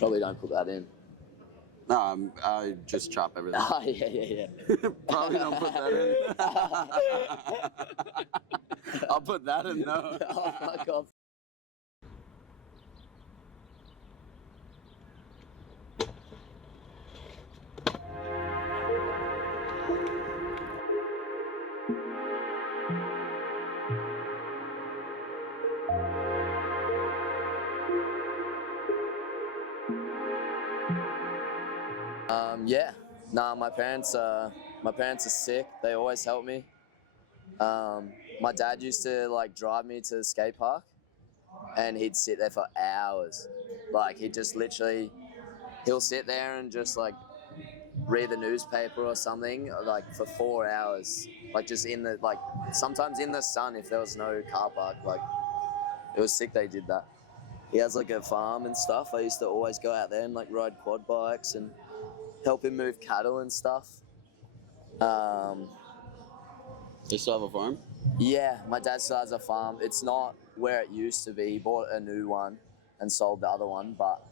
Probably don't put that in. No, I just chop everything. Oh, yeah. Probably don't put that in. I'll put that in though. Oh, fuck off. Yeah. Nah, my parents are sick. They always help me. My dad used to like drive me to the skate park, and he'd sit there for hours. Like he'd just literally, he'll sit there and just like read the newspaper or something like for 4 hours. Like just in the like sometimes in the sun if there was no car park. Like it was sick they did that. He has like a farm and stuff. I used to always go out there and like ride quad bikes and help him move cattle and stuff. They still have a farm? Yeah, my dad still has a farm. It's not where it used to be. He bought a new one and sold the other one. But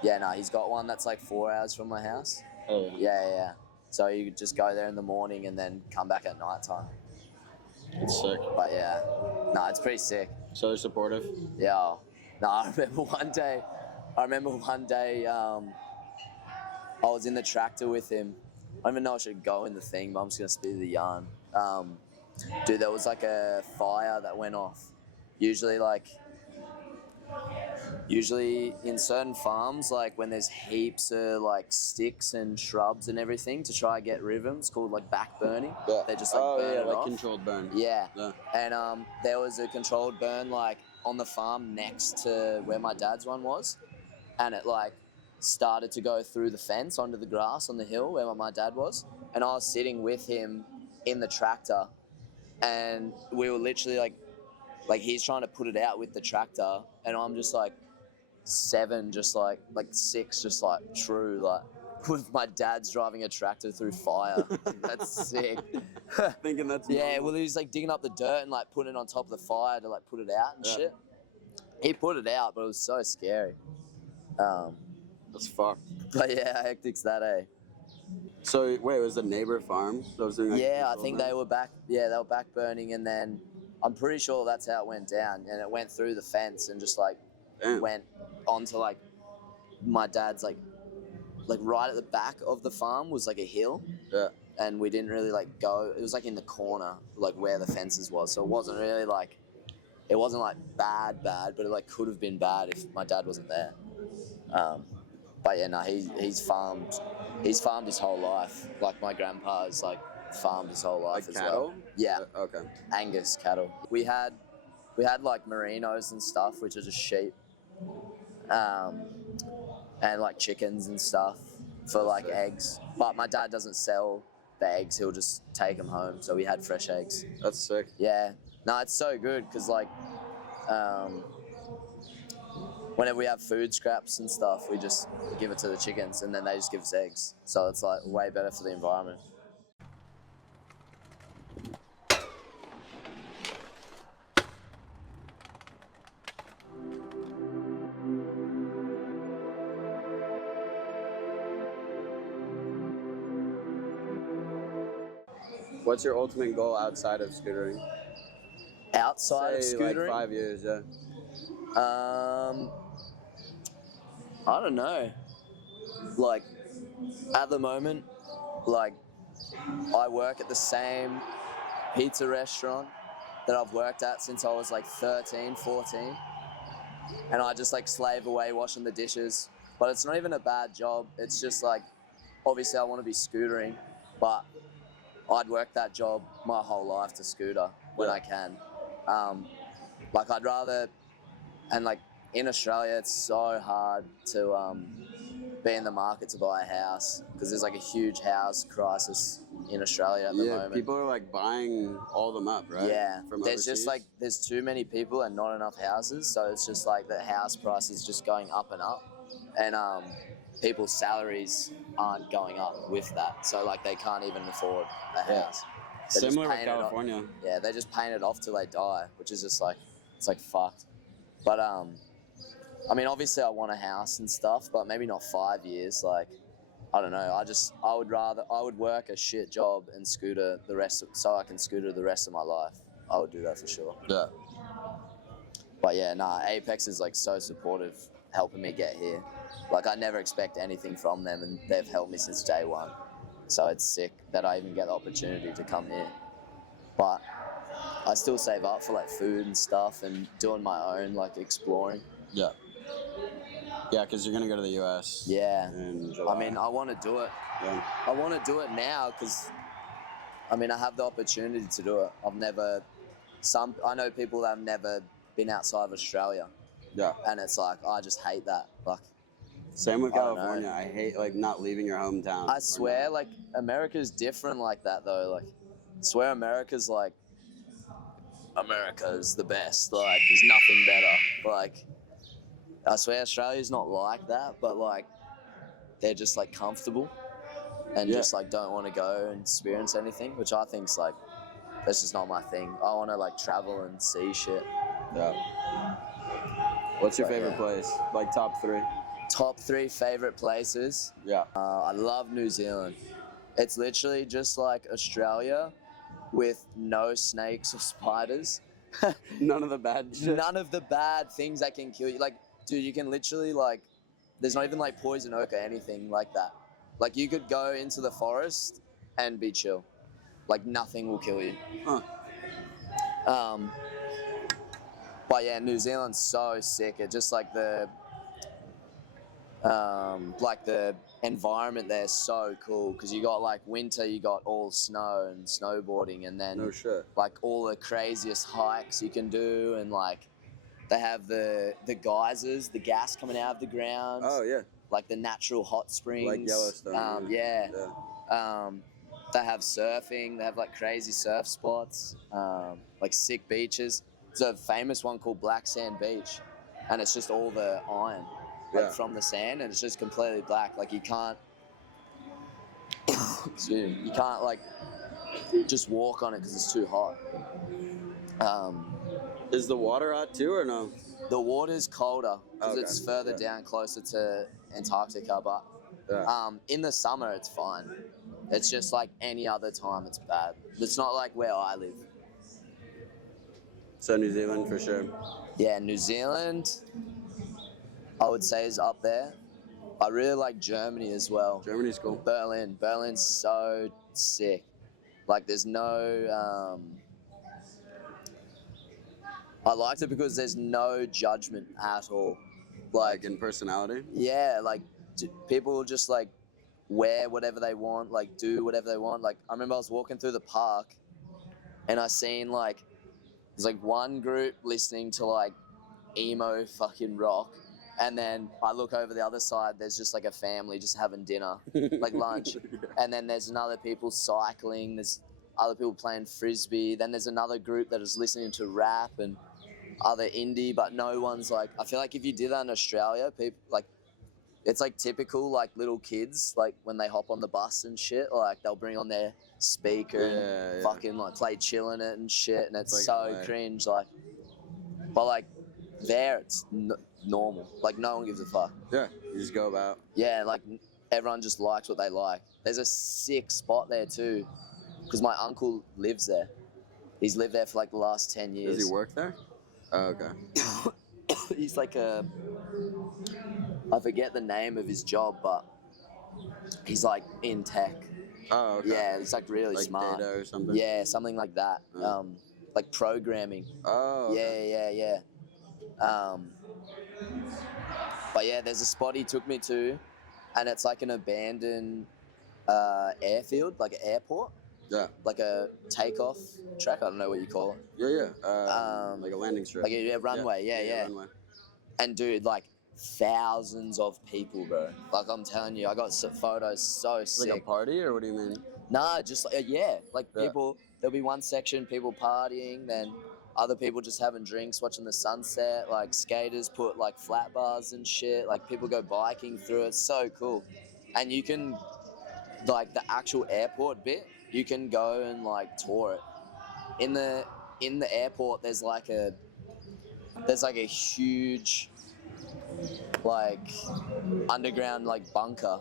yeah, no, he's got one that's like 4 hours from my house. Oh, Yeah. So you could just go there in the morning and then come back at night time. it's sick. But yeah, no, it's pretty sick. So they're supportive? Yeah. No, I remember one day, I was in the tractor with him. I don't even know I should go in the thing, but I'm just going to spit the yarn. Dude, there was like a fire that went off. Usually in certain farms, like when there's heaps of like sticks and shrubs and everything to try and get rid of them, it's called like back burning. Yeah. They just like burn it off. Controlled burn. Yeah. And there was a controlled burn like on the farm next to where my dad's one was, and it like started to go through the fence onto the grass on the hill where my dad was, and I was sitting with him in the tractor, and we were literally like he's trying to put it out with the tractor, and I'm just like 7, just like 6, just like true, like with my dad's driving a tractor through fire. That's sick. Thinking that's Yeah, normal. well, he was like digging up the dirt and like putting it on top of the fire to like put it out and shit. He put it out, but it was so scary. That's fucked. But yeah, hectic's that, eh? So wait, it was the neighbor farm that was doing? Like, Yeah, I think they were back. Yeah, they were back burning, and then I'm pretty sure that's how it went down. And it went through the fence and just like went onto like my dad's like right at the back of the farm was like a hill. Yeah. And we didn't really like go. It was like in the corner, like where the fences was. So it wasn't really like, it wasn't like bad, but it like could have been bad if my dad wasn't there. But yeah, no, he's farmed his whole life. Like my grandpa's like farmed his whole life Like as cattle? well. Yeah. Okay. Angus cattle. We had like merinos and stuff, which are just sheep, and like chickens and stuff for like eggs. But my dad doesn't sell the eggs; he'll just take them home. So we had fresh eggs. That's sick. Yeah. No, it's so good because like, whenever we have food scraps and stuff, we just give it to the chickens, and then they just give us eggs. So it's like way better for the environment. What's your ultimate goal outside of scootering? Outside of Say, scootering? like 5 years, yeah. I don't know. Like, at the moment, like, I work at the same pizza restaurant that I've worked at since I was like 13, 14. And I just like slave away washing the dishes. But it's not even a bad job. It's just like, obviously I want to be scootering, but I'd work that job my whole life to scooter when I can. Like I'd rather, and like in Australia, it's so hard to be in the market to buy a house because there's like a huge house crisis in Australia at the moment. People are like buying all of them up, right? Yeah, From there's overseas? just like, there's too many people and not enough houses. So it's just like the house price is just going up and up. And people's salaries aren't going up with that. So like they can't even afford a house. They Similar just with paint it off. California. Yeah, they just paint it off till they die, which is just like, it's like fucked. But I mean, obviously I want a house and stuff, but maybe not 5 years. Like, I don't know. I would work a shit job and scooter so I can scooter the rest of my life. I would do that for sure. Yeah. But yeah, nah, Apex is like so supportive, helping me get here. Like, I never expect anything from them, and they've helped me since day one. So it's sick that I even get the opportunity to come here. But I still save up for like food and stuff and doing my own, like, exploring. Yeah. Yeah, because you're gonna go to the U.S. Yeah. in July. I mean, I want to do it. Yeah. I want to do it now because, I mean, I have the opportunity to do it. I know people that have never been outside of Australia, Yeah. and it's like, I just hate that. Like, Same with I don't California. know. I hate like not leaving your hometown. I swear, like, America's different like that though. Like, I swear America's the best. Like, there's nothing better. Like, I swear Australia's not like that, but like, they're just like comfortable and just like don't want to go and experience anything, which I think's like, that's just not my thing. I want to like travel and see shit. Yeah. What's your favorite place? Like top 3? Top 3 favorite places. Yeah. I love New Zealand. It's literally just like Australia with no snakes or spiders. None of the bad shit. None of the bad things that can kill you. Like, dude, you can literally like, there's not even like poison oak or anything like that. Like, you could go into the forest and be chill. Like, nothing will kill you. Huh. But yeah, New Zealand's so sick. It just like the environment there is so cool because you got like winter, you got all snow and snowboarding, and then No shit. like all the craziest hikes you can do, and like they have the geysers, the gas coming out of the ground. Oh yeah. Like the natural hot springs. Like Yellowstone. Yeah. They have surfing. They have like crazy surf spots, like sick beaches. There's a famous one called Black Sand Beach, and it's just all the iron, like from the sand, and it's just completely black. Like, you can't, you can't like just walk on it because it's too hot. Is the water hot too or no? The water's colder because Okay. it's further down, closer to Antarctica, but in the summer it's fine. It's just like any other time it's bad. It's not like where I live. So New Zealand for sure. Yeah, New Zealand, I would say, is up there. I really like Germany as well. Germany's cool. Berlin's so sick. Like, there's no... I liked it because there's no judgment at all. Like in personality? Yeah, like, people will just like wear whatever they want, like do whatever they want. Like, I remember I was walking through the park and I seen like, there's like one group listening to like emo fucking rock, and then I look over the other side, there's just like a family just having dinner, like lunch. And then there's another people cycling, there's other people playing frisbee, then there's another group that is listening to rap and other indie, but no one's like, I feel like if you did that in Australia, people like, it's like typical like little kids, like when they hop on the bus and shit, like they'll bring on their speaker and fucking like play Chillin' It and shit, and it's like, so cringe. Like, but like there it's normal. Like, no one gives a fuck. Yeah, you just go about. Yeah, like everyone just likes what they like. There's a sick spot there too, because my uncle lives there. He's lived there for like the last 10 years. Does he work there? Oh, okay. He's like I forget the name of his job, but he's like in tech. Oh, okay. Yeah, he's like really like smart. Data or something? Yeah, something like that. Like programming. Oh. Okay. Yeah. But yeah, there's a spot he took me to, and it's like an abandoned airfield, like an airport. Yeah. Like a takeoff track. I don't know what you call it. Yeah. Like a landing strip. Like a runway. Yeah. Runway. And dude, like thousands of people, bro. Like, I'm telling you, I got some photos so sick. Like a party, or what do you mean? Nah, just like people. There'll be one section people partying, then other people just having drinks, watching the sunset. Like, skaters put like flat bars and shit. Like, people go biking through it. It's so cool. And you can, like, the actual airport bit, you can go and like tour it. In the airport, there's like a huge like underground like bunker,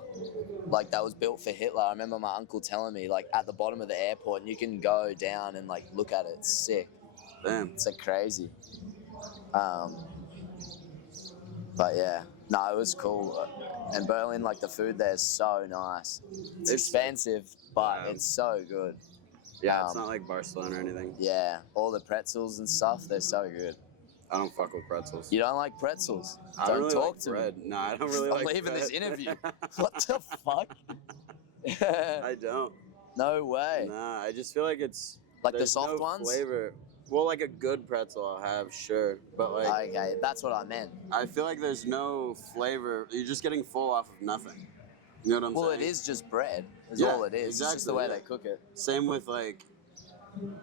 like that was built for Hitler. I remember my uncle telling me, like at the bottom of the airport, and you can go down and like look at it. It's sick. Damn. It's like crazy. But yeah, no, it was cool. And Berlin, like the food there is so nice. It's expensive, but it's so good. Yeah, it's not like Barcelona or anything. Yeah, all the pretzels and stuff, they're so good. I don't fuck with pretzels. You don't like pretzels? I Don't really talk like to bread. me. No, I don't really I'm like leaving bread. this interview. What the fuck? I don't. No way. Nah, I just feel like it's Like the there's soft no ones? flavor. Well, like a good pretzel I'll have, sure. But like Okay, that's what I meant. I feel like there's no flavor. You're just getting full off of nothing. You know what I'm saying? Well, it is just bread. Is Yeah, all it is. It's just the exactly, way yeah. they cook it. Same with like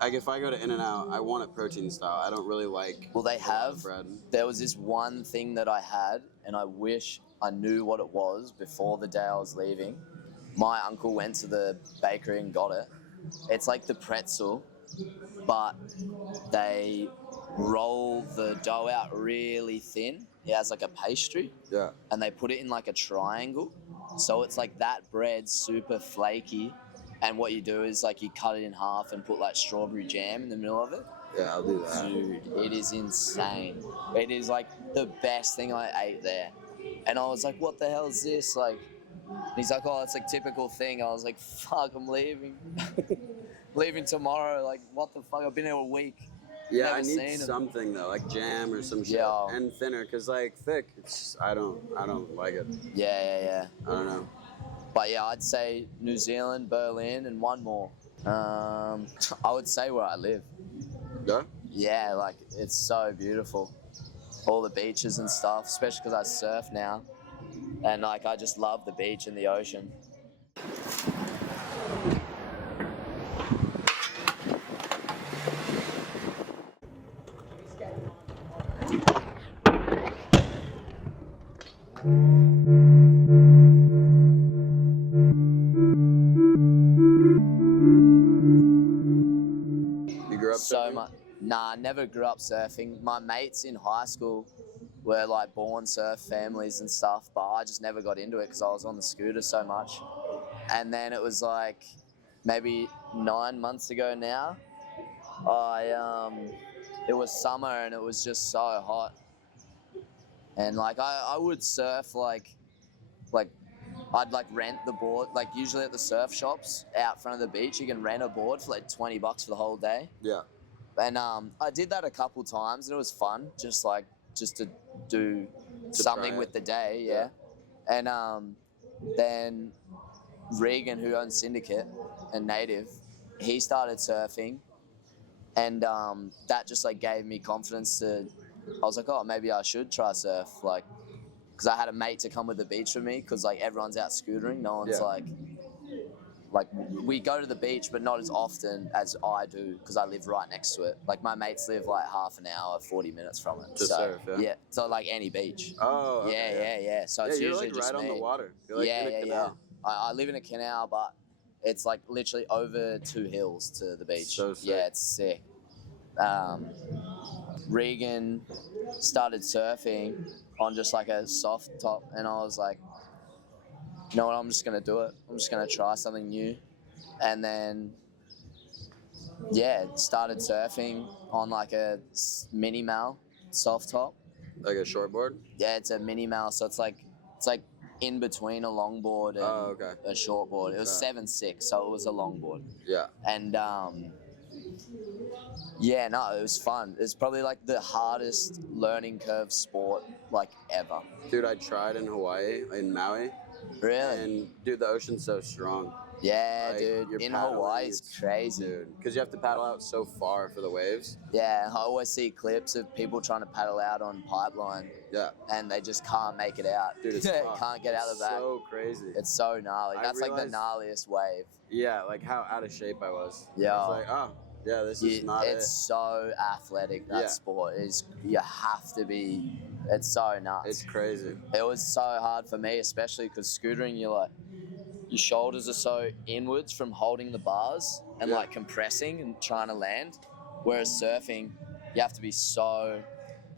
if I go to In-N-Out, I want it protein style. I don't really like Well, they a lot of have. bread. There was this one thing that I had, and I wish I knew what it was before the day I was leaving. My uncle went to the bakery and got it. It's like the pretzel, but they roll the dough out really thin. It has like a pastry, Yeah. and they put it in like a triangle. So it's like that bread, super flaky. And what you do is like you cut it in half and put like strawberry jam in the middle of it. Yeah, I'll do that. Dude, it is insane. It is like the best thing I ate there. And I was like, what the hell is this? Like, he's like, oh, it's like typical thing. I was like, fuck, I'm leaving. Leaving tomorrow. Like, what the fuck? I've been here a week. Yeah, Never I seen need 'em. something though, like jam or some shit, Yeah. and thinner, cause like thick, it's I don't like it. Yeah. I don't know. But yeah, I'd say New Zealand, Berlin, and one more. I would say where I live. Yeah. Yeah, like it's so beautiful. All the beaches and stuff, especially because I surf now. And like I just love the beach and the ocean. You grew up So surfing? much. Nah, I never grew up surfing. My mates in high school were like born surf families and stuff, but I just never got into it because I was on the scooter so much. And then it was like maybe 9 months ago now. It was summer and it was just so hot. And like I would surf like I'd like rent the board, like usually at the surf shops out front of the beach, you can rent a board for like $20 for the whole day. Yeah. And I did that a couple times and it was fun, just to do something try with it. the day, yeah. And then Regan, who owns Syndicate and Native, he started surfing, and that just like gave me confidence to. I was like, oh, maybe I should try surf, like, because I had a mate to come with the beach with me, because like everyone's out scootering, no one's Yeah. like we go to the beach, but not as often as I do, because I live right next to it. Like my mates live like half an hour, 40 minutes from it. To surf, yeah. So like any beach. Oh. Okay, Yeah. So Yeah, it's you're usually like just right me. on the water. You're like in a canal. I live in a canal, but it's like literally over 2 hills to the beach. So sick. Yeah, it's sick. Regan started surfing on just like a soft top, and I was like, you know what, I'm just gonna do it. I'm just gonna try something new. And then started surfing on like a mini mal soft top. Like a shortboard. Yeah, it's a mini mal, so it's like in between a longboard and a shortboard. It was 7.6, so it was a longboard. Yeah. And it was fun. It's probably like the hardest learning curve sport like ever. Dude, I tried in Hawaii, in Maui. Really? And dude, the ocean's so strong. Yeah, Like, dude. you're In paddling, Hawaii, it's crazy. Dude, because you have to paddle out so far for the waves. Yeah, I always see clips of people trying to paddle out on pipeline. Yeah. And they just can't make it out. Dude, it's can't get out of the back. so crazy. It's so gnarly. I That's like realized- the gnarliest wave. Yeah, like how out of shape I was. Yeah. I was like, this is not it. It's so athletic, that sport. You have to be. It's so nuts. It's crazy. It was so hard for me, especially because scootering, your shoulders are so inwards from holding the bars and like compressing and trying to land. Whereas surfing, you have to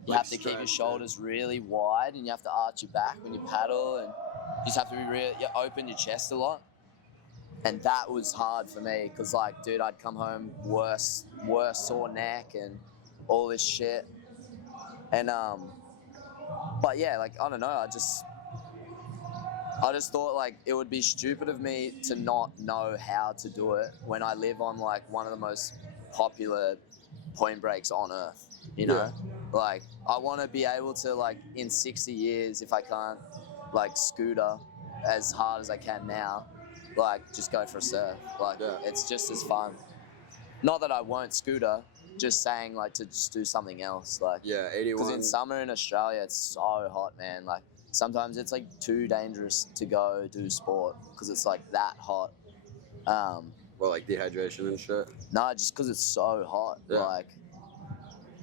you Like have to keep your stretch, shoulders really wide, and you have to arch your back when you paddle, and you just have to be really open your chest a lot. And that was hard for me because, like, dude, I'd come home worse sore neck and all this shit. And but yeah, like, I don't know, I just thought, like, it would be stupid of me to not know how to do it when I live on, like, one of the most popular point breaks on earth, you know? Yeah. Like, I want to be able to, like, in 60 years, if I can't, like, scooter as hard as I can now, like, just go for a surf. Like, it's just as fun. Not that I won't scooter, just saying, like, to just do something else. Like, Yeah, because 81. in summer in Australia, it's so hot, man. Like, sometimes it's, like, too dangerous to go do sport because it's, like, that hot. Well, like dehydration and shit. No, just because it's so hot. Yeah. Like,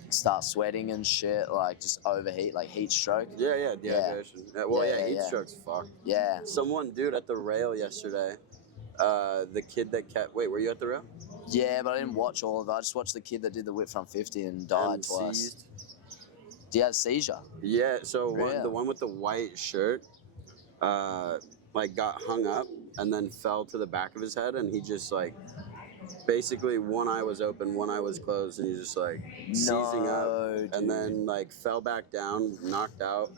start sweating and shit, like, just overheat, like heat stroke. Yeah, dehydration. Yeah. Heat stroke's fucked. Yeah. Someone, dude, at the rail yesterday, the kid that kept. Wait, were you at the rail? Yeah, but I didn't watch all of it. I just watched the kid that did the whip front 50 and died twice. Seized. Did he have a seizure? Yeah, so Really? the one with the white shirt, like got hung up and then fell to the back of his head, and he just like, basically one eye was open, one eye was closed, and he's just like seizing up, dude. and then like fell back down, knocked out,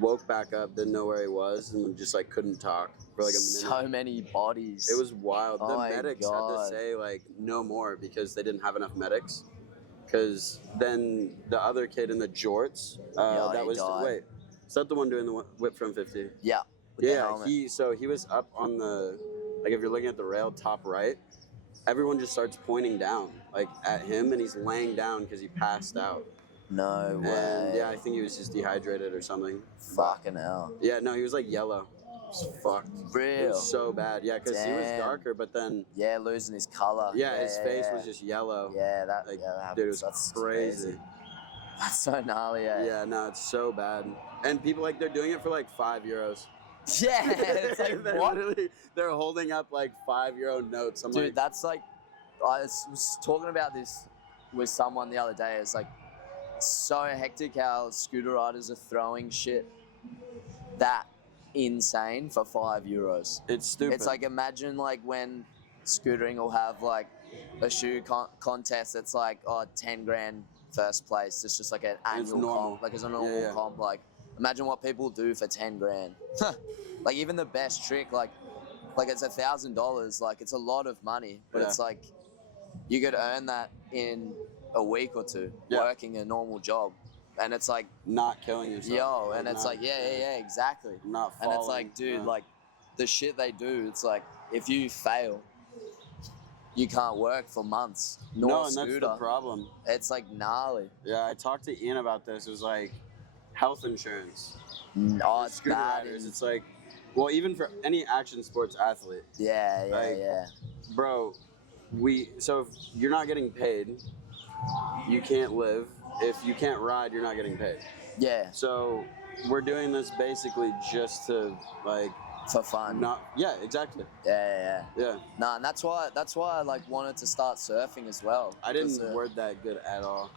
woke back up, didn't know where he was, and just like couldn't talk for like a minute. So many bodies. It was wild. Oh The my medics had God. to say like no more because they didn't have enough medics. Because then the other kid in the jorts, that he was died. wait, is that the one doing the whip from 50? Yeah. With the Yeah, helmet. he was up on the, like if you're looking at the rail top right, everyone just starts pointing down like at him, and he's laying down because he passed out. No way. And yeah, I think he was just dehydrated or something. Fucking hell. Yeah, no, he was like yellow. It was fucked. It Real. was so bad. Yeah, because he was Damn. darker, but then Yeah, losing his color. yeah, his face was just yellow. Yeah, that. Like, Yeah, that happens. dude, it was That's crazy. That's so gnarly. Yeah, no, it's so bad. And people like they're doing it for like €5. Yeah, it's like they're what? literally they're holding up like €5 notes. I'm Dude, like, that's like, I was talking about this with someone the other day. It's like so hectic how scooter riders are throwing shit that insane for €5. it's stupid. It's like, imagine like when scootering will have like a shoe contest that's like 10 grand first place. It's just like an It's annual normal. comp, like it's a normal Yeah. comp. Like, imagine what people do for 10 grand. Like even the best trick, like it's $1,000. Like it's a lot of money, but Yeah. it's like you could earn that in a week or two working a normal job, and it's like not killing yourself. yo, and Like, it's not- like yeah, exactly. Not And it's falling. like, dude, Yeah. like the shit they do. It's like if you fail, you can't work for months. Nor no, and scooter. that's the problem. It's like gnarly. Yeah, I talked to Ian about this. It was like health insurance. Oh, for it's scooter bad. riders. It's like, well, even for any action sports athlete, Yeah, like- yeah. bro, so if you're not getting paid, you can't live. If you can't ride, you're not getting paid. Yeah, So we're doing this basically just to like for fun. not. Yeah, exactly. Yeah. Yeah, Nah, and that's why I like wanted to start surfing as well. I didn't because, word that good at all,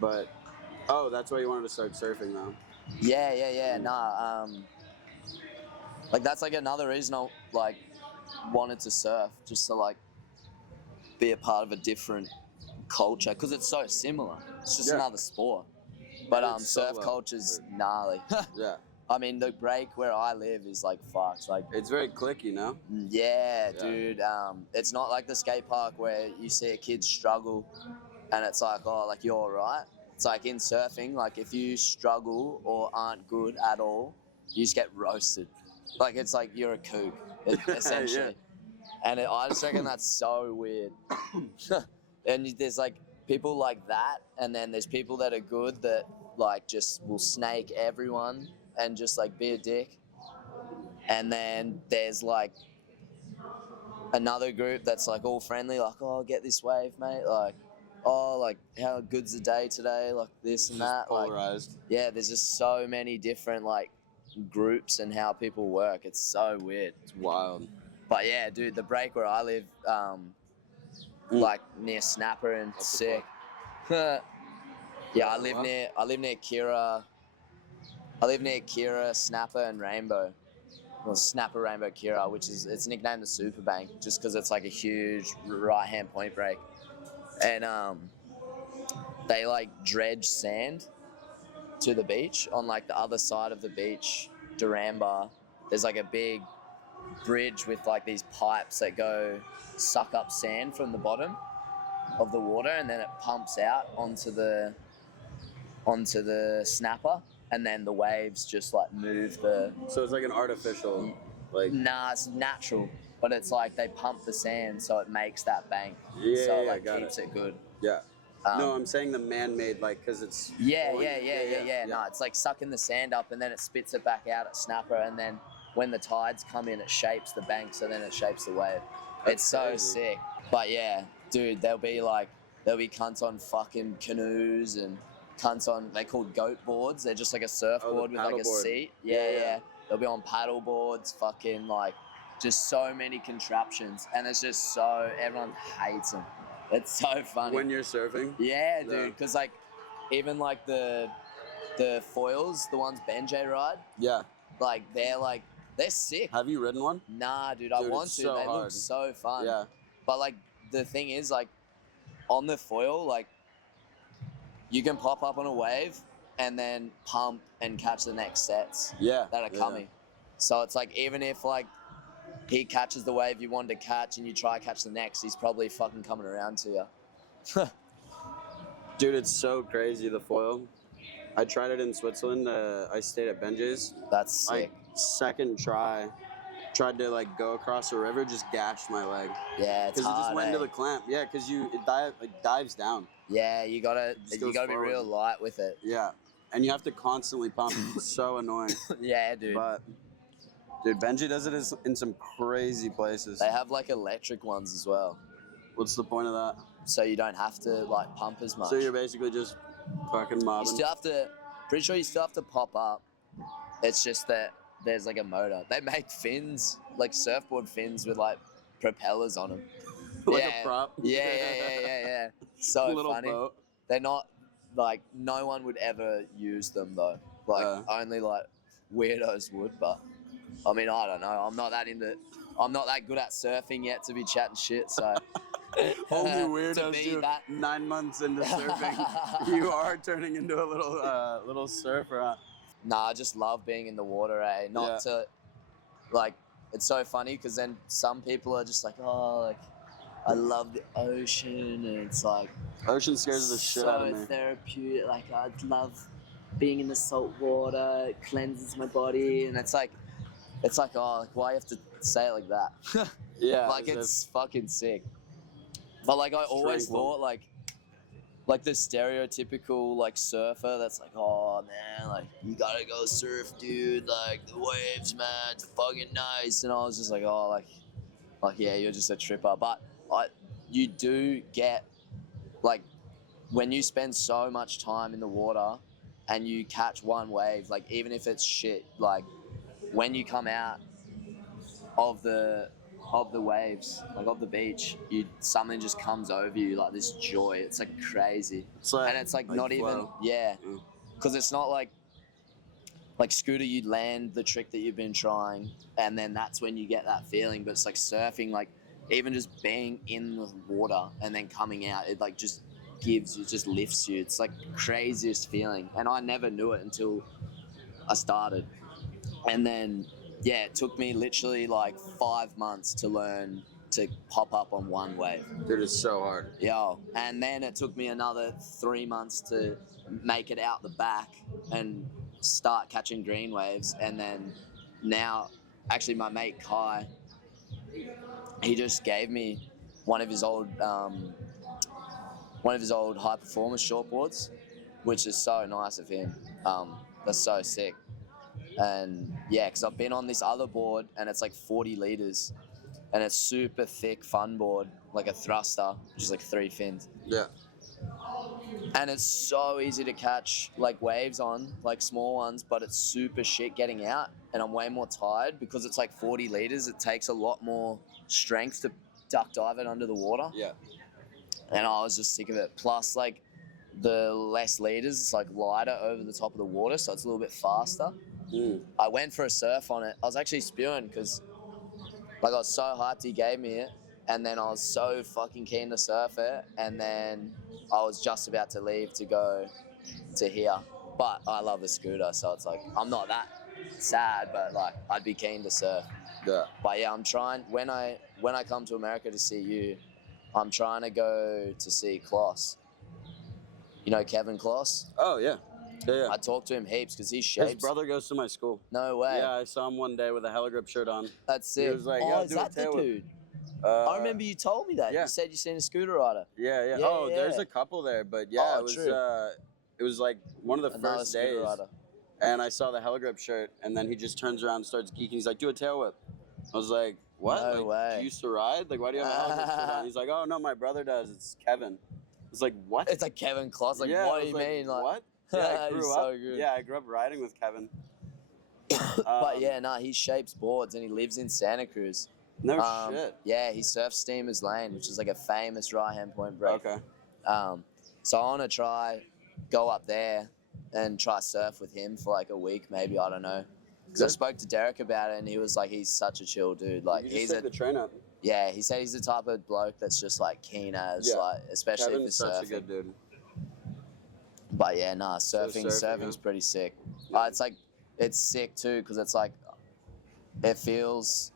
but that's why you wanted to start surfing though. Yeah. Nah, like that's like another reason I like wanted to surf, just to like be a part of a different culture, because it's so similar. It's just Yeah. another sport. But And it's surf solo. culture's gnarly. Yeah, I mean, the break where I live is like fucked. Like, it's very clicky, no? yeah, Yeah. dude. It's not like the skate park where you see a kid struggle and it's like, oh, like you're all right. It's like in surfing, like if you struggle or aren't good at all, you just get roasted. Like it's like you're a kook, essentially. And I just reckon that's so weird. And there's like people like that, and then there's people that are good that like just will snake everyone and just like be a dick. And then there's like another group that's like all friendly, like, oh, get this wave, mate. Like, oh, like how good's the day today? Like this and Just that. Like, polarized. yeah, there's just so many different like groups and how people work. It's so weird. It's wild. But yeah, dude, the break where I live, like near Snapper and What the Sick. Yeah, I live near Kira. I live near Kira, Snapper, and Rainbow. Well, Snapper, Rainbow, Kira, which is it's nicknamed the Super Bank just because it's like a huge right-hand point break, and they like dredge sand to the beach on like the other side of the beach, Durambar. There's like a big bridge with like these pipes that go suck up sand from the bottom of the water, and then it pumps out onto the snapper, and then the waves just like move the. So it's like an artificial, like. Nah, it's natural, but it's like they pump the sand so it makes that bank. Yeah, so it yeah, like got keeps it good. Yeah. No, I'm saying the man-made, like, because it's. Yeah. No, it's like sucking the sand up and then it spits it back out at snapper, and then when the tides come in, it shapes the bank, so then it shapes the wave. It's so crazy. sick. But yeah, dude, there'll be cunts on fucking canoes and cunts on, they called goat boards. They're just like a surfboard with like a paddleboard. seat. Yeah. They'll be on paddle boards, fucking like just so many contraptions, and it's just so everyone hates them. It's so funny. When you're surfing? Yeah, dude, because like even like the foils, the ones Benjay ride, Yeah. like they're sick. Have you ridden one? Nah, dude, I want to. So They hard. look so fun. Yeah. But like the thing is, like on the foil, like you can pop up on a wave and then pump and catch the next sets that are coming. So it's like even if like he catches the wave you wanted to catch and you try to catch the next, he's probably fucking coming around to you. Dude, it's so crazy, the foil. I tried it in Switzerland. I stayed at Benjay's. That's sick. Like, second try, tried to like go across the river, just gashed my leg. Yeah, it's Because it hard. just went into the clamp. Yeah, because it dives down. Yeah, you gotta be forward. real light with it. Yeah, and you have to constantly pump. It's so annoying. Yeah, dude. But dude, Benji does it in some crazy places. They have like electric ones as well, What's the point of that? so you don't have to like pump as much. So you're basically just fucking You mobbing. still have to. Pretty sure you still have to pop up. It's just that there's like a motor. They make fins, like surfboard fins with like propellers on them. Like a prop. Yeah. So Little funny. boat. They're not like no one would ever use them though. Like only like weirdos would. But I mean, I don't know. I'm not that good at surfing yet to be chatting shit. So Only to weirdos be do. that- 9 months into surfing, you are turning into a little surfer. Huh? Nah, I just love being in the water, eh? Not to, like, it's so funny because then some people are just like, oh, like, I love the ocean, and it's like, Ocean scares the shit out of me. so therapeutic. Like, I love being in the salt water. It cleanses my body, and it's like, oh, like, why you have to say it like that? Yeah. Like, it's fucking sick. But like, I always Tranquil. thought like the stereotypical like surfer that's like, oh man, like you gotta go surf, dude, like the waves, man, it's fucking nice. And I was just like, oh, like yeah, you're just a tripper. But you do get, like, when you spend so much time in the water and you catch one wave, like even if it's shit, like when you come out of the waves, like of the beach, something just comes over you, like this joy. It's like crazy. And it's like not flow. even, because it's not like scooter, you land the trick that you've been trying and then that's when you get that feeling. But it's like surfing, like even just being in the water and then coming out, it like just lifts you. It's like the craziest feeling, and I never knew it until I started. And then it took me literally like 5 months to learn to pop up on one wave. Dude, it's so hard. And then it took me another 3 months to make it out the back and start catching green waves. And then now, actually my mate Kai, he just gave me one of his old high performance shortboards, which is so nice of him. That's so sick. And because I've been on this other board and it's like 40 liters and it's super thick fun board, like a thruster, which is like 3 fins. Yeah. And it's so easy to catch like waves on, like small ones, but it's super shit getting out, and I'm way more tired because it's like 40 liters. It takes a lot more strength to duck dive it under the water. Yeah. And I was just sick of it. Plus, like, the less liters. It's like lighter over the top of the water, so it's a little bit faster. I went for a surf on it. I was actually spewing because like I was so hyped he gave me it, and then I was so fucking keen to surf it, and then I was just about to leave to go to here. But I love the scooter, so it's like I'm not that sad, but like I'd be keen to surf. Yeah. But yeah, I'm trying when I come to America to see you, I'm trying to go to see Kloss. You know Kevin Kloss? Oh yeah. Yeah. I talked to him heaps because he shapes. His brother goes to my school. No way. Yeah, I saw him one day with a Heligrip shirt on. That's sick. He was like, oh, "Yo, is do that a the tail dude? whip." I remember you told me that. Yeah. You said you seen a scooter rider. Yeah. Yeah, Oh, yeah. there's a couple there, but yeah, Oh, it was true. it was like one of the Another first scooter days. rider. And I saw the Heligrip shirt, and then he just turns around and starts geeking. He's like, "Do a tail whip." I was like, "What? No like, way. do you used to ride? Like, why do you have a Heligrip shirt on?" He's like, "Oh no, my brother does. It's Kevin." I was like, "What?" It's like Kevin Kloss. Like, yeah, what I do you was like, mean? Like, what? Yeah, I grew he's up. so good. Yeah, I grew up riding with Kevin. But yeah, nah, he shapes boards and he lives in Santa Cruz. No shit. Yeah, he surfs Steamer's Lane, which is like a famous right-hand point break. Okay. So I want to try go up there and try surf with him for like a week, maybe. I don't know. Because I spoke to Derek about it, and he was like, he's such a chill dude. Like You just he's take the train up. yeah. He said he's the type of bloke that's just like keen as like, especially Kevin's if it's such surfing. a good dude. But yeah, nah, surfing's yeah. pretty sick. Yeah. It's like it's sick too because it's like it feels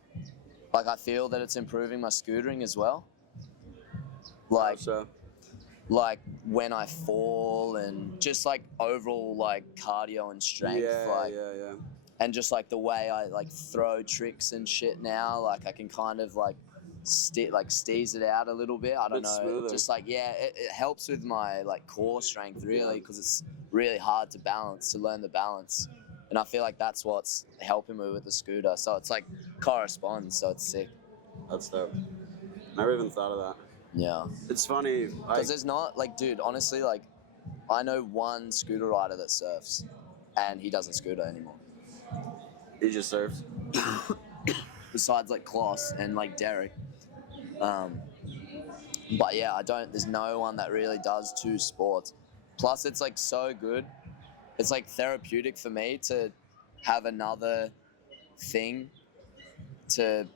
like I feel that it's improving my scootering as well. Like So. like when I fall and just like overall like cardio and strength, Yeah. and just like the way I like throw tricks and shit now, like I can kind of like steeze it out a little bit. I don't know, smoother. just like it helps with my like core strength really because it's really hard to learn the balance, and I feel like that's what's helping me with the scooter. So it's like corresponds, so it's sick. That's dope. Never even thought of that. Yeah. It's funny. Because there's not, like, dude, honestly, like, I know one scooter rider that surfs, and he doesn't scooter anymore. He just surfs. Besides, like, Kloss and, like, Derek. But, yeah, there's no one that really does two sports. Plus, it's, like, so good. It's, like, therapeutic for me to have another thing to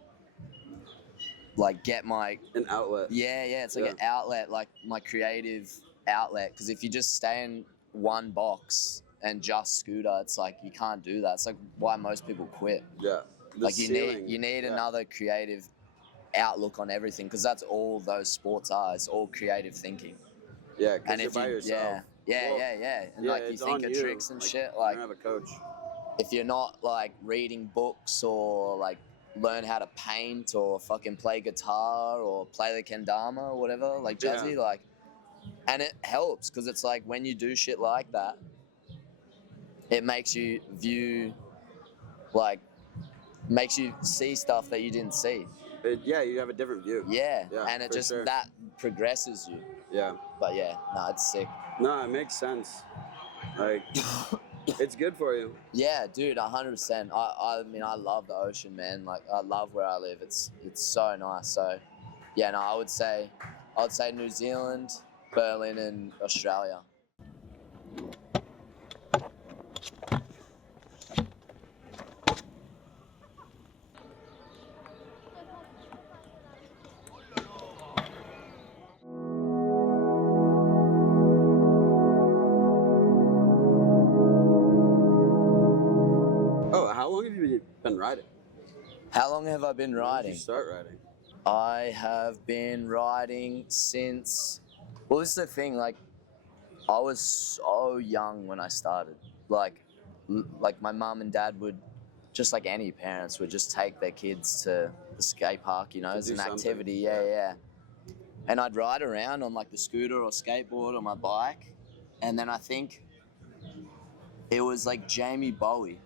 like get my an outlet. Yeah, it's like an outlet, like my creative outlet. Because if you just stay in one box and just scooter, it's like you can't do that. It's like why most people quit. Yeah. Like you need another creative outlook on everything because that's all those sports are. It's all creative thinking. Yeah, because you're by yourself. Yeah. And like you think of tricks and shit. Like you don't have a coach. If you're not like reading books or like learn how to paint or fucking play guitar or play the kendama or whatever, like jazzy, like, and it helps because it's like when you do shit like that, it makes you see stuff that you didn't see. You have a different view. Yeah, and it just that progresses you. Yeah. But it's sick. No, it makes sense. Like, it's good for you. Yeah, dude, 100%. I mean, I love the ocean, man. Like, I love where I live. It's so nice. So, yeah, no, I would say New Zealand, Berlin, and Australia. Been riding? How long have I been riding? When did you start riding? I have been riding since. Well, this is the thing. Like, I was so young when I started. Like my mum and dad would, just like any parents, would just take their kids to the skate park. You know, as an activity. Yeah. And I'd ride around on like the scooter or skateboard or my bike, and then I think it was like Jamie Bowie.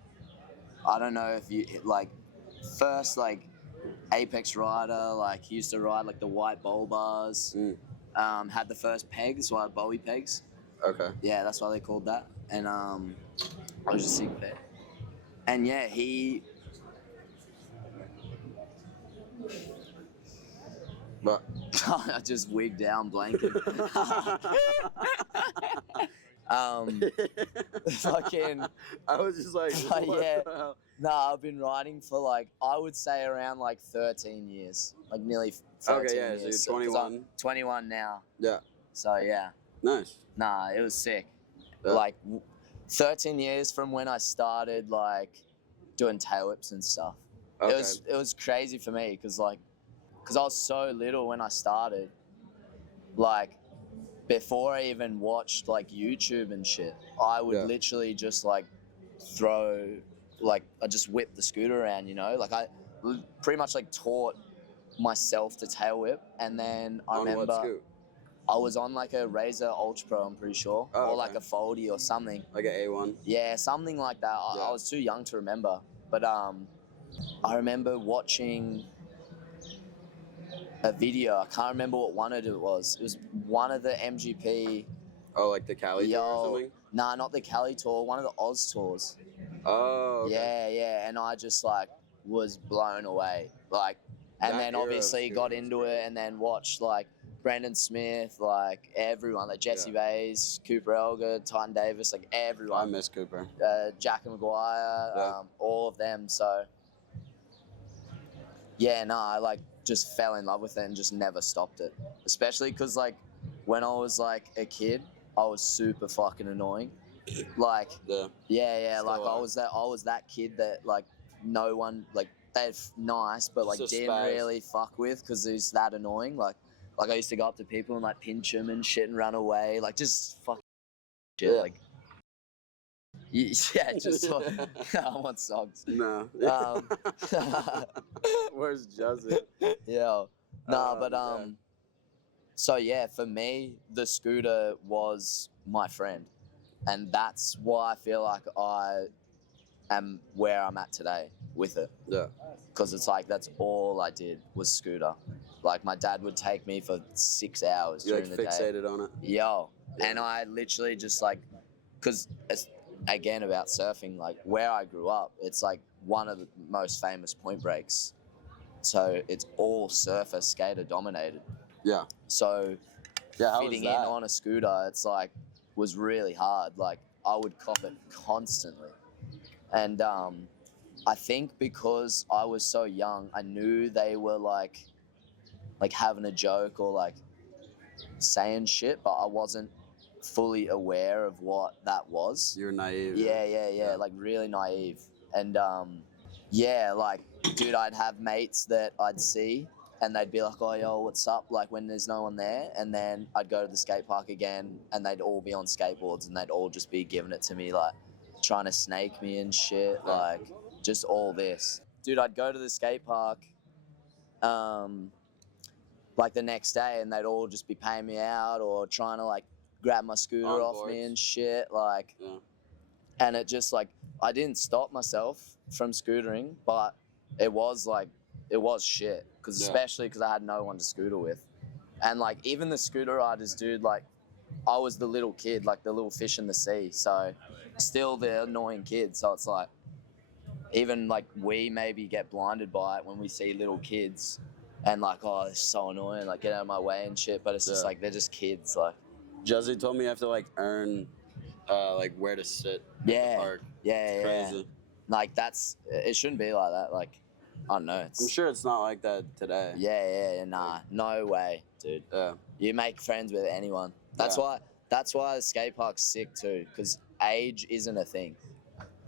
I don't know if you like first like apex rider, like he used to ride like the white bowl bars. Had the first pegs, white Bowie pegs. Okay. Yeah, that's why they called that. And I was just sick there. And yeah, he. What? I just wigged down blanking. Fucking, I was just like, what yeah. the hell? Nah, I've been riding for like, I would say around like 13 years, like nearly 13 Okay, yeah, so years. you're 'Cause 21. I'm 21 now. Yeah, So yeah, nice. nah, it was sick. Yeah. Like 13 years from when I started like doing tail whips and stuff. Okay. It was crazy for me because I was so little when I started. Like before I even watched like YouTube and shit, I would Yeah. literally just like throw, like I just whip the scooter around, you know. Like I pretty much like taught myself to tail whip, and then I On remember what scoot? I was on like a Razor Ultra Pro, I'm pretty sure, Oh, or like okay. a Foldy or something. Like an A1. Yeah, something like that. Yeah. I was too young to remember, but I remember watching a video. I can't remember what one it was. It was one of the MGP. Oh, like the Cali tour or something? Nah, not the Cali tour. One of the Oz tours. Oh, okay. Yeah, yeah, and I just like was blown away. Like, and That then era of obviously got scooting was into great. it, and then watched like Brendan Smith, like everyone, like Jesse Bays, Cooper Elgar, Titan Davis, like I everyone. miss Cooper. Jack McGuire, Yeah. all of them. So yeah, no, I like just fell in love with it and just never stopped it. Especially because like when I was like a kid, I was super fucking annoying. Like yeah, Still like are. I was that kid that like no one, like they're nice but like Just a didn't spaz. really fuck with because he's that annoying. Like I used to go up to people and like pinch them and shit and run away, like just fucking shit. Yeah. Like yeah, just I want socks. No. Where's Juzzy? Yeah. Nah, but yeah. so yeah, for me, the scooter was my friend, and that's why I feel like I am where I'm at today with it. Yeah. Because it's like that's all I did was scooter. Like my dad would take me for 6 hours You're during like the day. fixated on it. Yo, Yeah. and I literally just like, because again about surfing, like where I grew up, it's like one of the most famous point breaks. So it's all surfer skater dominated. Yeah. So Yeah, how was fitting in that? on a scooter, it's like was really hard. Like I would cop it constantly, and I think because I was so young, I knew they were like having a joke or like saying shit, but I wasn't fully aware of what that was. You're naive. Yeah, like really naive. And yeah, like dude, I'd have mates that I'd see and they'd be like, oh yo, what's up, like when there's no one there, and then I'd go to the skate park again and they'd all be on skateboards and they'd all just be giving it to me, like trying to snake me and shit, like just all this. Dude, I'd go to the skate park like the next day and they'd all just be paying me out or trying to like grab my scooter On off boards. me and shit, like and it just like I didn't stop myself from scootering, but it was shit, because especially because I had no one to scooter with. And like even the scooter riders, dude, like I was the little kid, like the little fish in the sea, so still the annoying kid. So it's like even like we maybe get blinded by it when we see little kids and like, oh, it's so annoying, like get out of my way and shit, but it's just like they're just kids. Like Juzzy told me you have to like earn like where to sit at the park. Yeah. Crazy. Like it shouldn't be like that. Like I don't know. I'm sure it's not like that today. Yeah, nah, no way, dude. Yeah. You make friends with anyone. That's why the skate park's sick too, because age isn't a thing.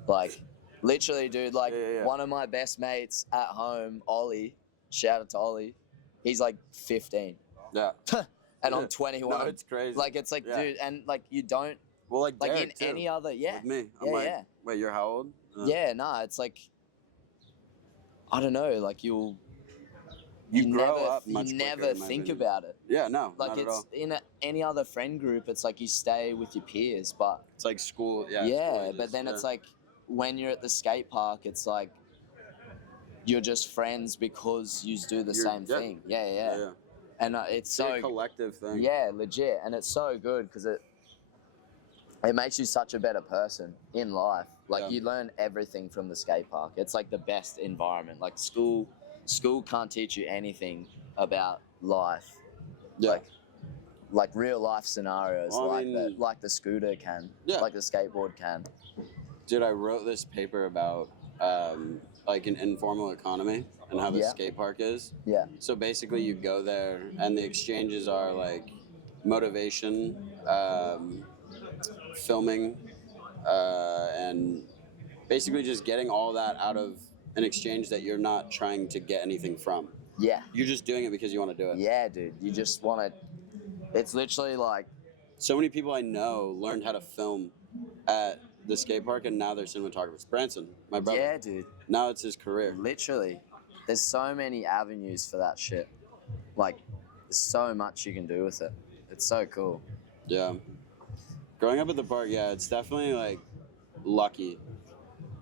Like literally, dude, like one of my best mates at home, Ollie, shout out to Ollie, he's like 15. Yeah. And I'm 21. No, it's crazy. Like it's like, dude, and like you don't, well, like like Derek, in too, any other, with me. I'm like, wait, you're how old? Yeah, nah, it's like, I don't know, like you grow up much you quicker, never in my think opinion. about it. Yeah, no, Like not at it's all. in any other friend group, it's like you stay with your peers, but It's like school. Yeah. yeah, but then it's like when you're at the skate park, it's like you're just friends because you do the same thing. Yeah. And it's like so a collective thing. Yeah, legit, and it's so good because it makes you such a better person in life. Like you learn everything from the skate park. It's like the best environment. Like school can't teach you anything about life. Yeah. Like like real life scenarios, Well, I like mean, that, like the scooter can, Yeah. like the skateboard can. Dude, I wrote this paper about like an informal economy and how the Yeah. skate park is. Yeah. So basically, you go there, and the exchanges are like motivation, filming, and basically just getting all that out of an exchange that you're not trying to get anything from. Yeah. You're just doing it because you want to do it. Yeah, dude. You just want to. It's literally like. So many people I know learned how to film at the skate park, and now they're cinematographers. Branson, my brother. Yeah, dude. Now it's his career. Literally. There's so many avenues for that shit. Like, there's so much you can do with it. It's so cool. Yeah. Growing up at the park, yeah, it's definitely like lucky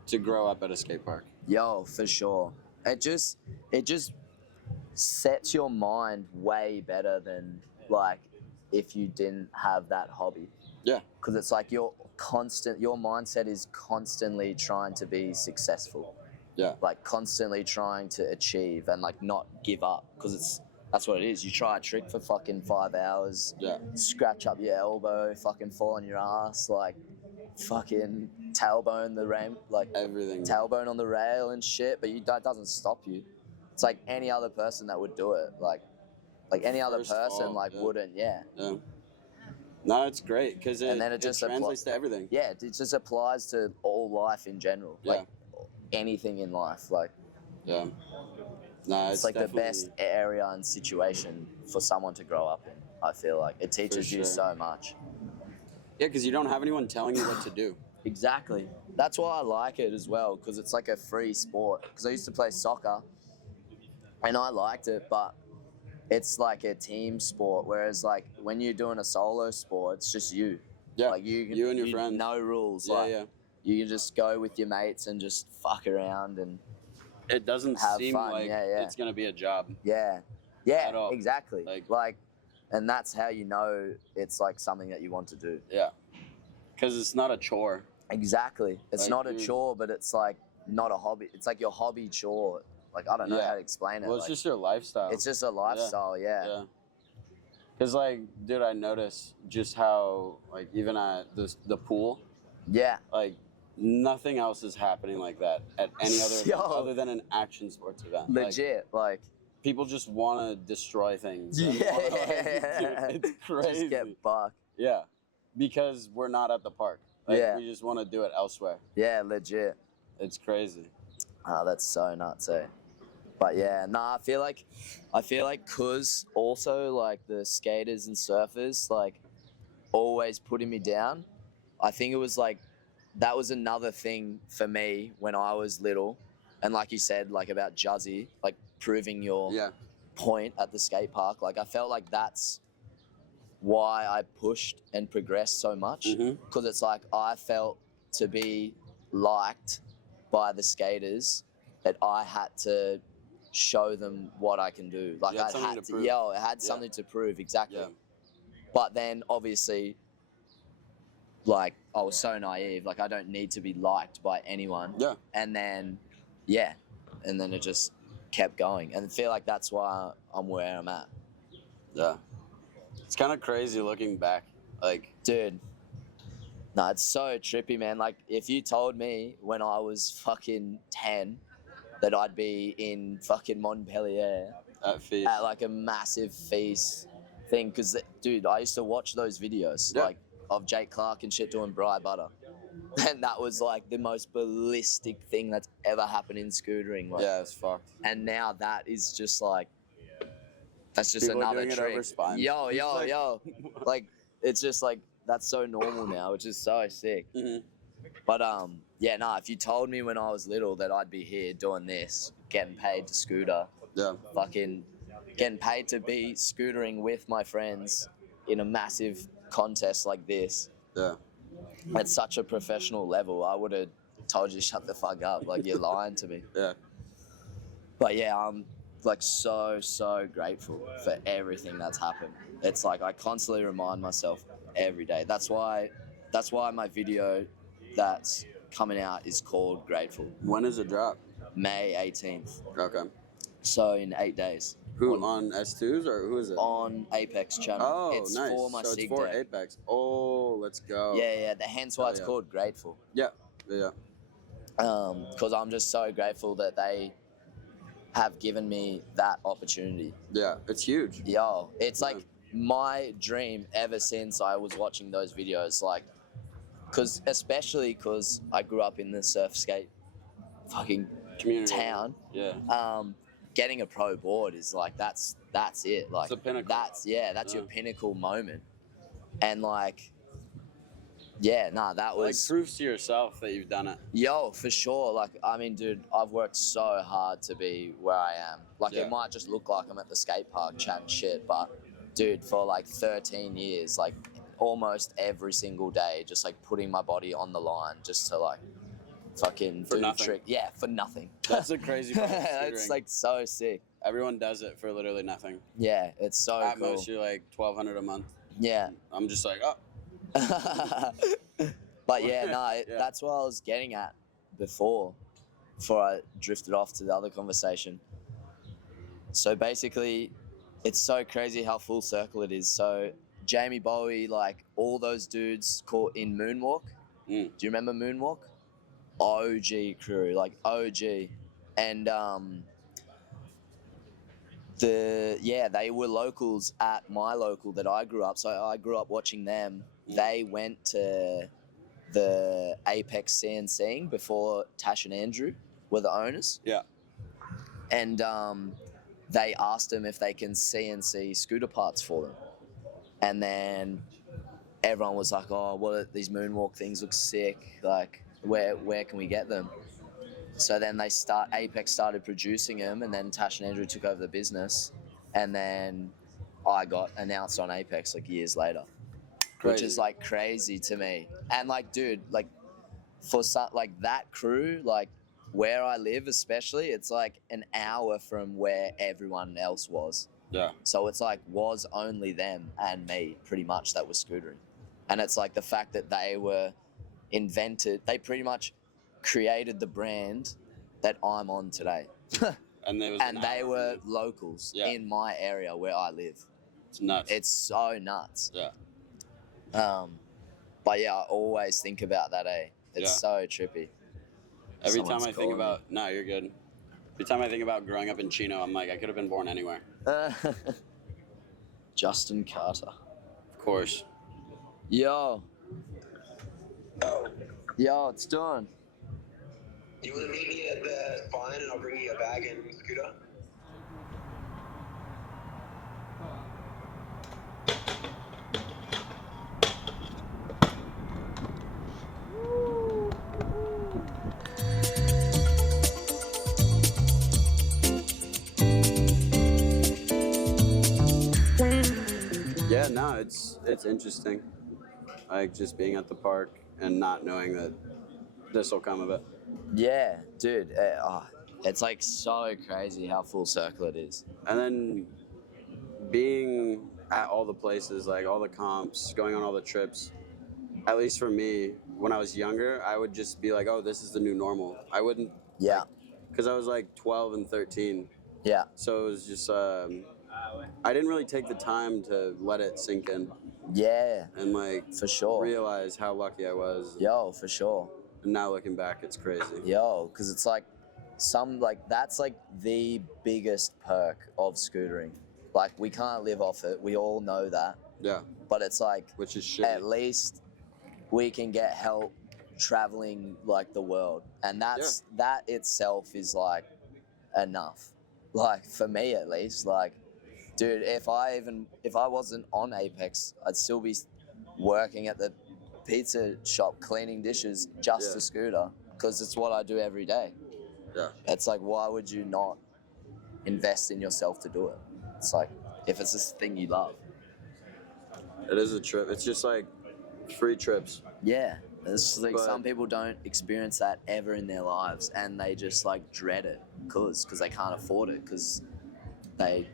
to grow up at a skate park. Yo, for sure. It just sets your mind way better than like if you didn't have that hobby. Yeah. Because it's like your mindset is constantly trying to be successful. Yeah. Like constantly trying to achieve and like not give up, because that's what it is. You try a trick for fucking 5 hours, Yeah. scratch up your elbow, fucking fall on your ass, like fucking tailbone the rail, like Everything. tailbone on the rail and shit, but that doesn't stop you. It's like any other person that would do it, like any other First person fall, like yeah. wouldn't, yeah. Yeah. No, it's great because And then it just translates to everything. Yeah, it just applies to all life in general, Yeah. like anything in life, like. Yeah. No, It's like the definitely- best area and situation for someone to grow up in. I feel like it teaches you sure. so much. Yeah, because you don't have anyone telling you what to do. Exactly. That's why I like it as well, because it's like a free sport. Because I used to play soccer, and I liked it, but it's like a team sport. Whereas like when you're doing a solo sport, it's just you. Yeah. Like You and your friends. No rules. Yeah, like, yeah. You can just go with your mates and just fuck around and It doesn't have seem fun, like yeah. it's gonna be a job. yeah, At all. exactly. Like- And that's how you know it's like something that you want to do. Yeah. Because it's not a chore. Exactly. It's Like, not a dude. chore, but it's like not a hobby. It's like your hobby chore. Like, I don't know Yeah. how to explain it. Well, it's like, just your lifestyle. it's just a lifestyle, yeah. Yeah. Because, like, dude, I notice just how, like, even at the pool, Yeah. like, nothing else is happening like that at any other event Yo. other than an action sports event. Like, Legit. Like, people just want to destroy things. and Yeah. wanna, like, dude, it's crazy. just get bucked. Yeah. Because we're not at the park. Like, Yeah. we just want to do it elsewhere. Yeah, legit. It's crazy. Oh, that's so nuts, eh? But yeah, I feel like cause also like the skaters and surfers like always putting me down. I think it was like that was another thing for me when I was little, and like you said, like about Juzzy, like proving your Yeah. point at the skate park. Like I felt like that's why I pushed and progressed so much, Mhm. because it's like I felt to be liked by the skaters that I had to show them what I can do. Like You had I something had to to, prove. I had Yeah. something to prove, exactly. Yeah. But then obviously, like I was so naive, like I don't need to be liked by anyone. Yeah. And then, and then it just kept going, and I feel like that's why I'm where I'm at. Yeah. It's kind of crazy looking back. Like, Dude, no, it's so trippy, man. Like, if you told me when I was fucking 10 that I'd be in fucking Montpellier at feast. at like a massive feast thing, because, dude, I used to watch those videos, Yeah. like, of Jake Clark and shit doing Bry Butter. And that was like the most ballistic thing that's ever happened in scootering. Like, Yeah, it's fucked. and now that is just like, that's just People are another doing it trick. over spines. Yo, It's like- yo. Like, it's just like, that's so normal now, which is so sick. Mhm. But if you told me when I was little that I'd be here doing this, getting paid to scooter, Yeah. fucking getting paid to be scootering with my friends in a massive contest like this, Yeah. at such a professional level, I would have told you shut the fuck up, like you're lying to me. Yeah. But yeah, I'm like so grateful for everything that's happened. It's like I constantly remind myself every day. That's why my video that's coming out is called Grateful. When is it drop? May 18th. Okay. So in 8 days. Who on S2s or who is it? On Apex channel. Oh, it's nice. for my so it's SIG for deck. Apex. Oh, let's go. Yeah. Hence why it's yeah. called Grateful. Yeah. Because I'm just so grateful that they have given me that opportunity. Yeah, it's huge. Yo, it's like my dream ever since I was watching those videos. Like, especially because I grew up in the surf skate fucking Community. town. Yeah. Getting a pro board is like that's it. Like It's a pinnacle. that's your pinnacle moment. And like, that was like proves to yourself that you've done it. Yo, for sure. Like, I mean, dude, I've worked so hard to be where I am. Like, it might just look like I'm at the skate park chatting shit, but dude, for like 13 years, like almost every single day, just like putting my body on the line just to like fucking for do nothing. the trick. Yeah, for nothing. That's the crazy part. It's like so sick. Everyone does it for literally nothing. Yeah, it's so At cool. most, you're like $1,200 a month. Yeah. I'm just like, oh. But that's what I was getting at before I drifted off to the other conversation. So basically, it's so crazy how full circle it is. So Jamie Bowie, like all those dudes caught in Moonwalk. Do you remember Moonwalk? OG crew, like OG. And they were locals at my local that I grew up. So I grew up watching them. They went to the Apex CNCing before Tash and Andrew were the owners. Yeah. And they asked them if they can CNC scooter parts for them. And then everyone was like, oh, these Moonwalk things look sick. Like, where can we get them? So then Apex started producing them, and then Tash and Andrew took over the business. And then I got announced on Apex like years later. Which is like crazy to me. And like, dude, like for like that crew, like where I live especially, it's like an hour from where everyone else was. Yeah. So it's like was only them and me pretty much that was scootering. And it's like the fact that they pretty much created the brand that I'm on today. And they were locals in my area where I live. It's nuts. It's so nuts. Yeah. But yeah, I always think about that, It's so trippy. Every time I think about, no, you're good. Every time I think about growing up in Chino, I'm like, I could have been born anywhere. Justin Carter. Of course. Yo, it's doing. You want to meet me at the Vine and I'll bring you a bag and scooter? Yeah, no, it's interesting. Like just being at the park and not knowing that this will come of it. Yeah, dude. It's like so crazy how full circle it is. And then being at all the places, like all the comps, going on all the trips, at least for me, when I was younger, I would just be like, oh, this is the new normal. I wouldn't. Yeah. Because I was like 12 and 13. Yeah. So it was just, I didn't really take the time to let it sink in. Yeah. And like, for sure, realize how lucky I was. Yo, for sure. And now looking back, it's crazy. Yo, because it's like that's like the biggest perk of scootering. Like we can't live off it. We all know that. Yeah. But it's like, which is shitty. At least we can get help traveling like the world, and that itself is like enough. Like for me at least, like, dude, if I wasn't on Apex, I'd still be working at the pizza shop cleaning dishes just to scooter, because it's what I do every day. Yeah. It's like, why would you not invest in yourself to do it? It's like, if it's this thing you love. It is a trip. It's just like free trips. Yeah. It's like some people don't experience that ever in their lives, and they just like dread it because they can't afford it, because they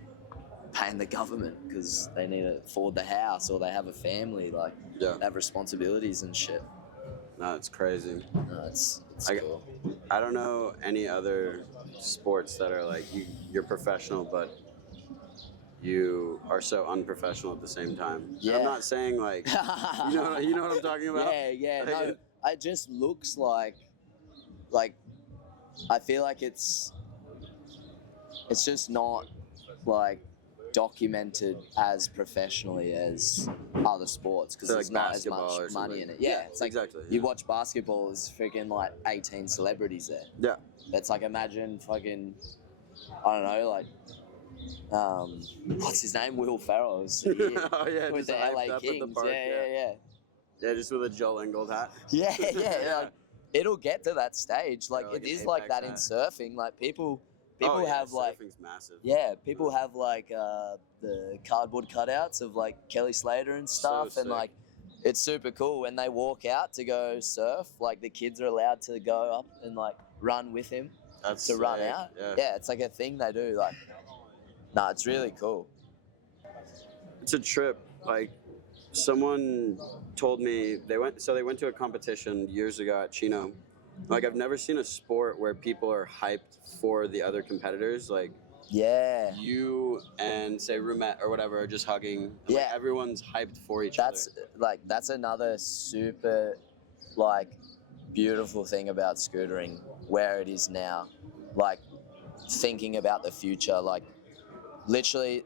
paying the government because they need to afford the house, or they have a family, like they have responsibilities and shit. No, it's crazy. No, it's cool. I don't know any other sports that are like you're professional, but you are so unprofessional at the same time. And Yeah. I'm not saying like, you know what I'm talking about? Yeah. Like, No, it just looks like I feel like it's just not like documented as professionally as other sports because So, there's like not as basketball much or money something. in it. Yeah, it's like exactly. you watch basketball, there's freaking like 18 celebrities there. Yeah. It's like imagine fucking I don't know like what's his name? Will Ferrell was here Oh yeah, with just the hyped LA up at Kings. the park. Yeah. Yeah, just with a Joel Ingold hat. Yeah. Like, it'll get to that stage. Like, Yeah, like it an is like that in Apex surfing. Like people Oh, yeah, have like surfing's massive. people have like the cardboard cutouts of like Kelly Slater and stuff, So and sick. like it's super cool when they walk out to go surf. Like the kids are allowed to go up and like run with him That's to run sick, out. Yeah. It's like a thing they do. Like, nah, it's really cool. It's a trip. Like someone told me they went to a competition years ago at Chino. Like I've never seen a sport where people are hyped for the other competitors. Like Yeah, you and say roommate or whatever are just hugging. And, like, Yeah. everyone's hyped for each that's another super like beautiful thing about scootering where it is now. Like thinking about the future, like literally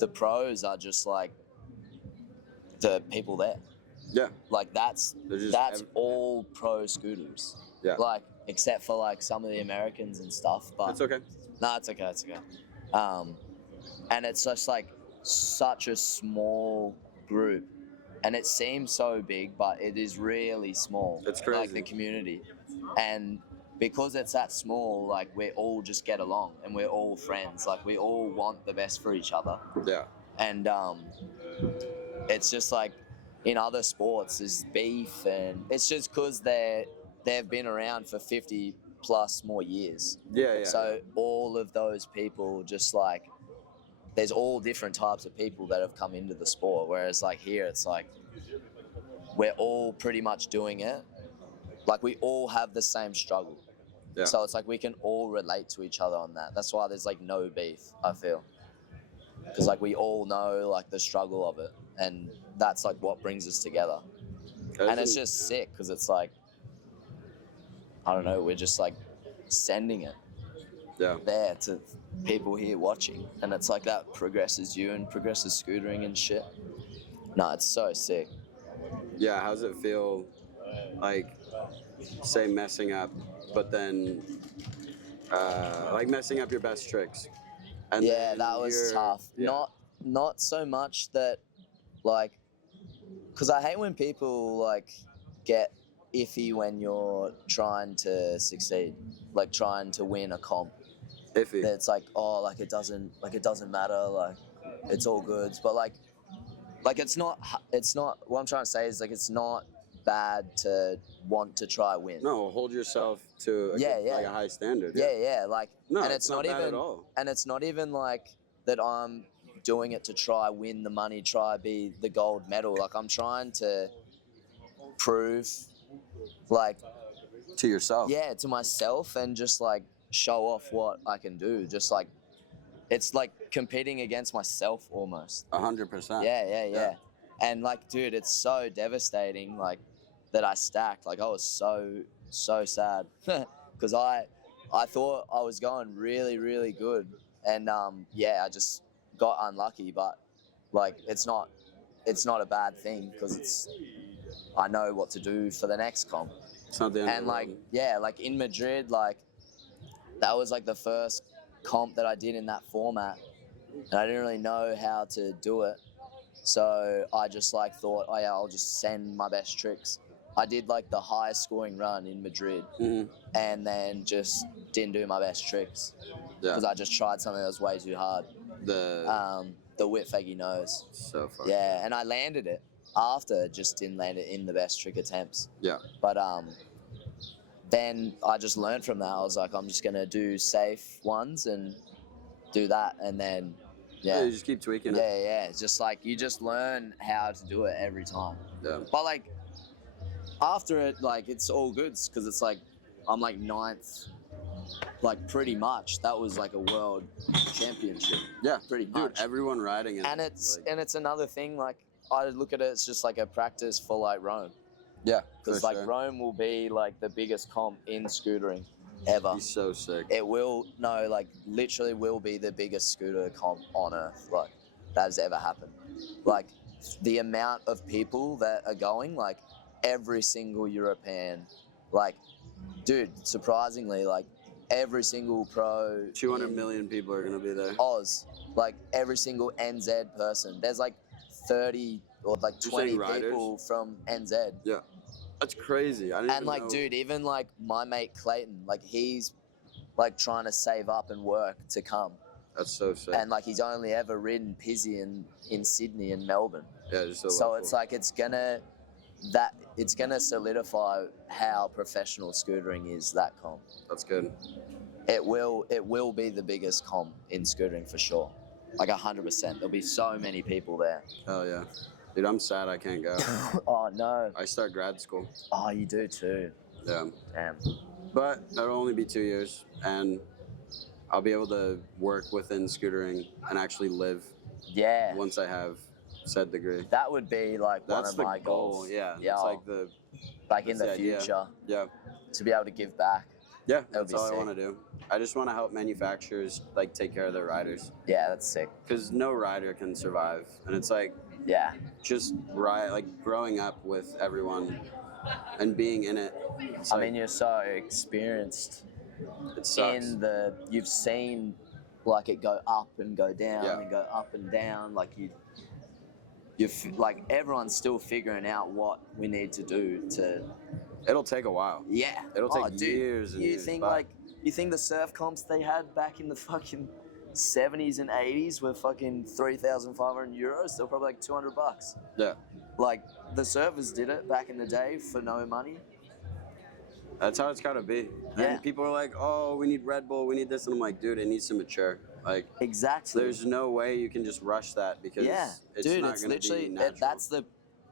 the pros are just like the people there. Yeah. Like that's They're just all pro scooters. Yeah. Like except for like some of the Americans and stuff. But It's okay. no, it's okay. And it's just like such a small group, and it seems so big, but it is really small. It's crazy. Like the community, and because it's that small, like we all just get along, and we're all friends. Like we all want the best for each other. Yeah. And it's just like in other sports there's beef, and it's just because they've been around for 50 plus more years. Yeah. So all of those people just like there's all different types of people that have come into the sport, whereas like here it's like we're all pretty much doing it. Like we all have the same struggle. Yeah. So it's like we can all relate to each other on that. That's why there's like no beef, I feel. Because like we all know like the struggle of it, and that's like what brings us together. And it's just sick because it's like, I don't know, we're just like sending it there to people here watching, and it's like that progresses you and progresses scootering and shit. No, it's so sick. Yeah, how's it feel, like, say messing up, but then, like messing up your best tricks? And Yeah, that was tough. Yeah. Not so much that, like, because I hate when people like get iffy when you're trying to succeed, like trying to win a comp. Iffy. It's like, oh, like it doesn't matter, like it's all good. But like it's not what I'm trying to say is like it's not bad to want to try win. No, hold yourself to like a high standard. Yeah, like, No, and it's not bad even at all. and it's not even like that I'm doing it to try win the money, try be the gold medal. Like I'm trying to prove, like, To yourself. yeah, to myself, and just like show off what I can do. Just like it's like competing against myself almost. 100%. Yeah. And like, dude, it's so devastating. Like that I stacked. Like I was so sad because I thought I was going really, really good, and I just got unlucky. But like it's not a bad thing because I know what to do for the next comp. It's not the end of And the like world. like in Madrid, like that was like the first comp that I did in that format, and I didn't really know how to do it, so I just like thought, oh yeah, I'll just send my best tricks. I did like the highest scoring run in Madrid, and then just didn't do my best tricks because I just tried something that was way too hard. The whip faggy nose. So far. Yeah, and I landed it after, just didn't land it in the best trick attempts. Yeah. But then I just learned from that. I was like, I'm just gonna do safe ones and do that, and then you just keep tweaking it. Yeah. It's just like you just learn how to do it every time. Yeah. But like after it, like it's all good because it's like I'm like ninth like pretty much that was like a world championship. Yeah, pretty dude, much. everyone riding it. And it's another thing. Like I look at it, it's just like a practice for like Rome. Yeah, Because like Rome will be like the biggest comp in scootering ever. He's so sick. It will literally will be the biggest scooter comp on earth. Like that has ever happened. Like the amount of people that are going, like every single European, like dude, surprisingly, like every single pro 200 in million people are gonna be there. Oz, like every single NZ person. There's like 30 or like You're 20 saying riders? people from NZ. Yeah, that's crazy. I didn't And even like, know. dude, even like my mate Clayton, like he's like trying to save up and work to come. That's so sick. And like he's only ever ridden Pizzy in Sydney and Melbourne. Yeah, just So local. it's like it's gonna solidify how professional scootering is, that comp. That's good. It will be the biggest comp in scootering for sure. Like 100%. There'll be so many people there. Hell yeah. Dude, I'm sad I can't go. Oh no. I start grad school. Oh, you do too. Yeah. Damn. But that'll only be 2 years, and I'll be able to work within scootering and actually live Yeah. once I have said degree. That would be like That's one of the my goal. goals. Yeah. Yeah. It's like the Like in that's the idea. future, Yeah. to be able to give back. Yeah. That would That's be all sick. I want to do. I just want to help manufacturers like take care of their riders, Yeah, that's sick. because no rider can survive, and it's like Yeah. just like growing up with everyone and being in it. It's I like, mean, you're so experienced it sucks. you've seen like it go up and go down Yeah. and go up and down. Like like everyone's still figuring out what we need to do to. It'll take a while. Yeah. It'll take dude, years and you years, think but- you think the surf comps they had back in the fucking 70s and 80s were fucking 3,500 euros? They're probably like $200. Yeah. Like the surfers did it back in the day for no money. That's how it's gotta be. Yeah. And people are like, "Oh, we need Red Bull, we need this," and I'm like, "Dude, it needs to mature." Like, Exactly. there's no way you can just rush that because Yeah, it's dude, not it's gonna literally be natural.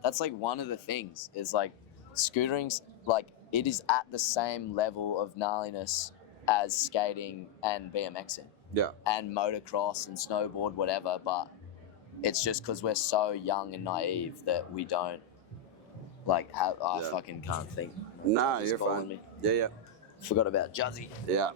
that's like one of the things is like scootering's like it is at the same level of gnarliness as skating and BMXing Yeah, and motocross and snowboard, whatever. But it's just because we're so young and naive that we don't like have. I Yeah. fucking can't think. nah, It's you're calling fine. me. Yeah, Forgot about Juzzy. yeah.